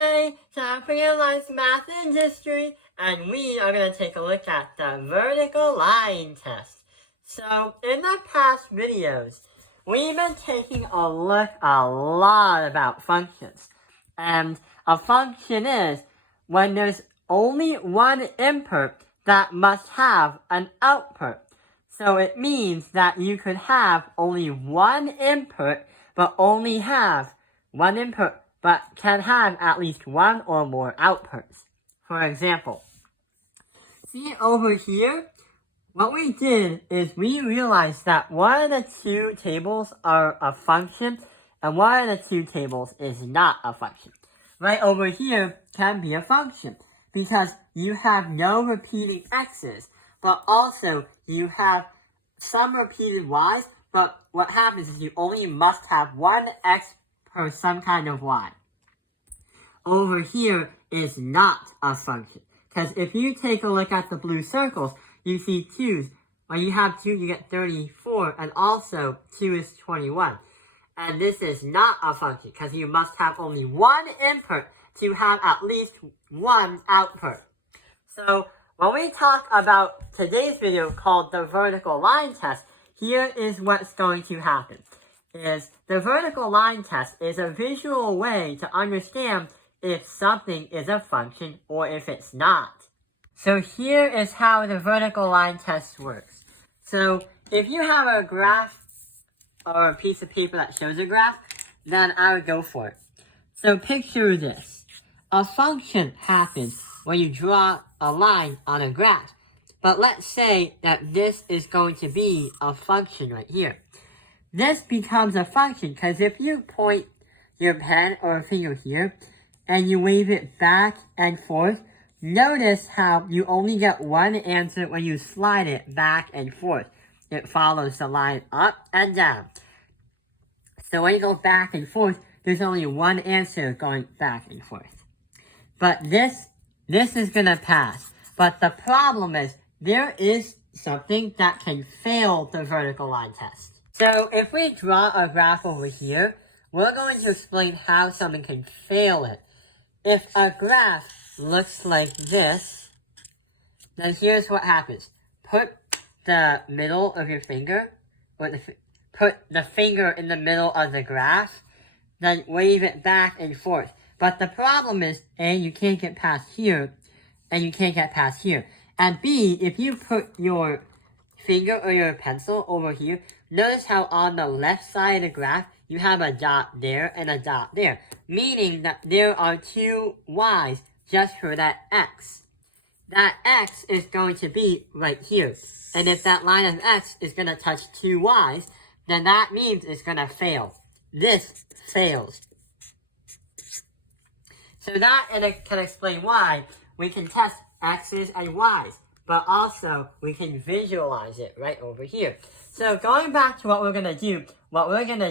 Hey, time for your life's math and history, and we are going to take a look at the vertical line test. So, in the past videos, we've been taking a look a lot about functions. And a function is when there's only one input that must have an output. So it means that you could have only one input, but only have one input but can have at least one or more outputs. For example, see over here, what we did is we realized that one of the two tables are a function and one of the two tables is not a function. Right over here can be a function because you have no repeating x's, but also you have some repeated y's, but what happens is you only must have one x per some kind of y. Over here is not a function. Because if you take a look at the blue circles, you see 2's. When you have 2, you get 34, and also 2 is 21. And this is not a function, because you must have only one input to have at least one output. So, when we talk about today's video called the vertical line test, here is what's going to happen. The vertical line test is a visual way to understand if something is a function or if it's not. So here is how the vertical line test works. So if you have a graph or a piece of paper that shows a graph, then I would go for it. So picture this. A function happens when you draw a line on a graph. But let's say that this is going to be a function right here. This becomes a function because if you point your pen or finger here, and you wave it back and forth, notice how you only get one answer when you slide it back and forth. It follows the line up and down. So when you go back and forth, there's only one answer going back and forth. But this is gonna pass. But the problem is, there is something that can fail the vertical line test. So if we draw a graph over here, we're going to explain how something can fail it. If a graph looks like this, then here's what happens. Put the middle of your finger, or put the finger in the middle of the graph, then wave it back and forth. But the problem is, A, you can't get past here, and you can't get past here. And B, if you put your finger or your pencil over here, notice how on the left side of the graph, you have a dot there and a dot there, meaning that there are two y's just for that x. That x is going to be right here. And if that line of x is going to touch two y's, then that means it's going to fail. This fails. So that can explain why we can test x's and y's, but also we can visualize it right over here. So going back to what we're going to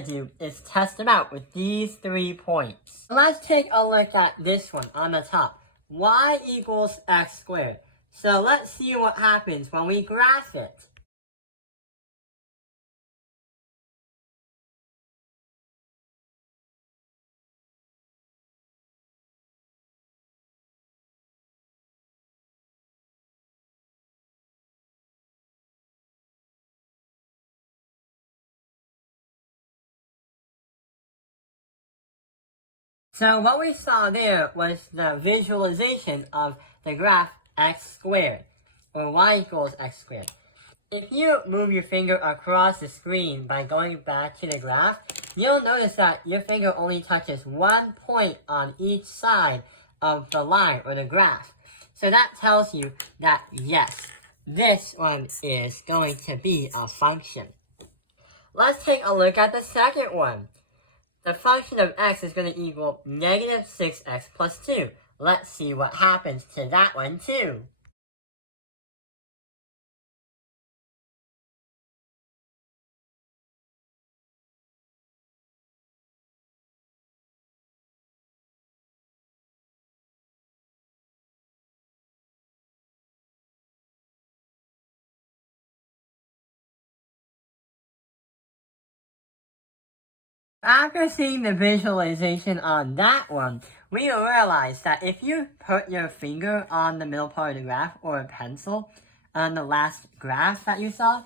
do is test them out with these 3 points. Let's take a look at this one on the top. Y equals x squared. So let's see what happens when we graph it. So what we saw there was the visualization of the graph x squared, or y equals x squared. If you move your finger across the screen by going back to the graph, you'll notice that your finger only touches 1 point on each side of the line or the graph. So that tells you that yes, this one is going to be a function. Let's take a look at the second one. The function of x is going to equal negative 6x plus 2. Let's see what happens to that one too. after seeing the visualization on that one, we realized that if you put your finger on the middle part of the graph or a pencil on the last graph that you saw,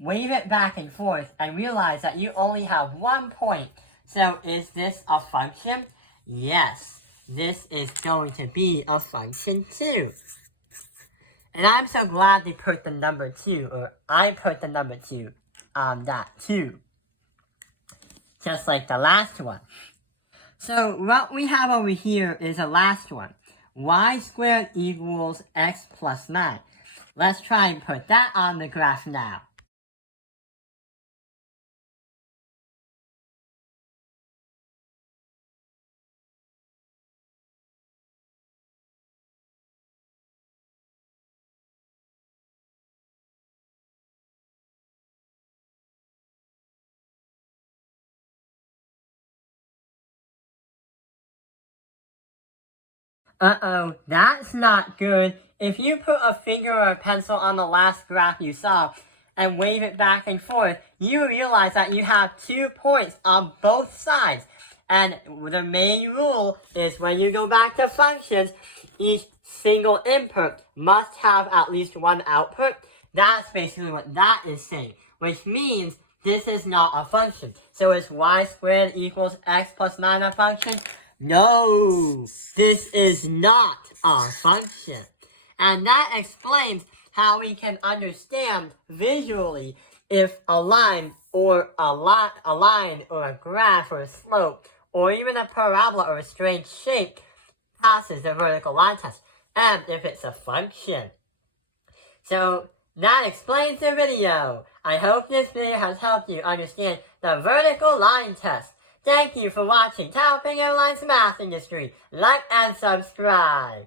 wave it back and forth and realize that you only have 1 point. So is this a function? Yes, this is going to be a function too. And I'm so glad they put the number 2, or I put the number 2 on that too. Just like the last one. So what we have over here is the last one. Y squared equals x plus 9. Let's try and put that on the graph now. Uh-oh, that's not good. If you put a finger or a pencil on the last graph you saw and wave it back and forth, you realize that you have 2 points on both sides. And the main rule is when you go back to functions, each single input must have at least 1 output. That's basically what that is saying, which means this is not a function. So is y squared equals x plus 9 a function? No, this is not a function. And that explains how we can understand visually if a line or a graph or a slope or even a parabola or a strange shape passes the vertical line test, and if it's a function. So that explains the video. I hope this video has helped you understand the vertical line test. Thank you for watching Taoping Airlines Math Industry. Like and subscribe.